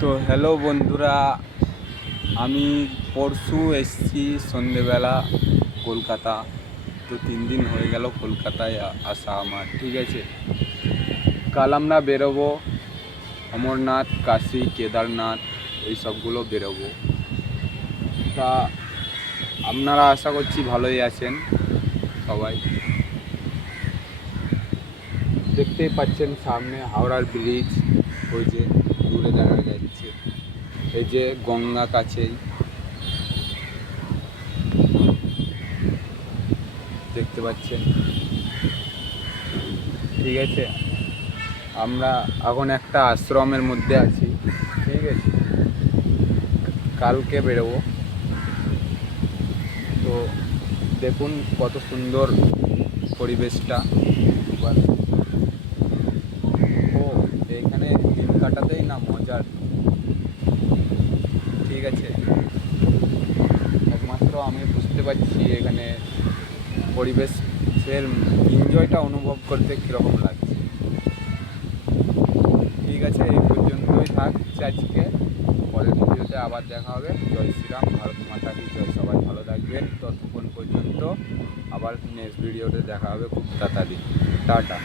তো হ্যালো বন্ধুরা, আমি পরশু এসেছি সন্ধেবেলা কলকাতা। তো 3 দিন হয়ে গেল কলকাতায় আসা আমার, ঠিক আছে। কাল আমরা বেরোবো অমরনাথ, কাশী, কেদারনাথ, এই সবগুলো বেরোবো। তা আপনারা আশা করছি ভালোই আছেন সবাই। দেখতেই পাচ্ছেন সামনে হাওড়ার ব্রিজ, ওই যে দূরে দেখা যাচ্ছে। এই যে গঙ্গা কাছেই, দেখতে পাচ্ছেন, ঠিক আছে। আমরা এখন একটা আশ্রমের মধ্যে আছি, ঠিক আছে। কালকে বেরোবো। তো দেখুন কত সুন্দর পরিবেশটা। ও এখানে দিন কাটাতেই না মজার, ঠিক আছে। একমাত্র আমি বুঝতে পারছি এখানে পরিবেশের এনজয়টা অনুভব করতে কীরকম লাগছে। ঠিক আছে, এই পর্যন্তই থাকছে আজকে। পরের ভিডিওতে আবার দেখা হবে। জয় শ্রীরাম, ভারত মাতা কি জয়। সবাই ভালো থাকবেন ততক্ষণ পর্যন্ত। আবার নেক্সট ভিডিওতে দেখা হবে খুব তাড়াতাড়ি। টাটা।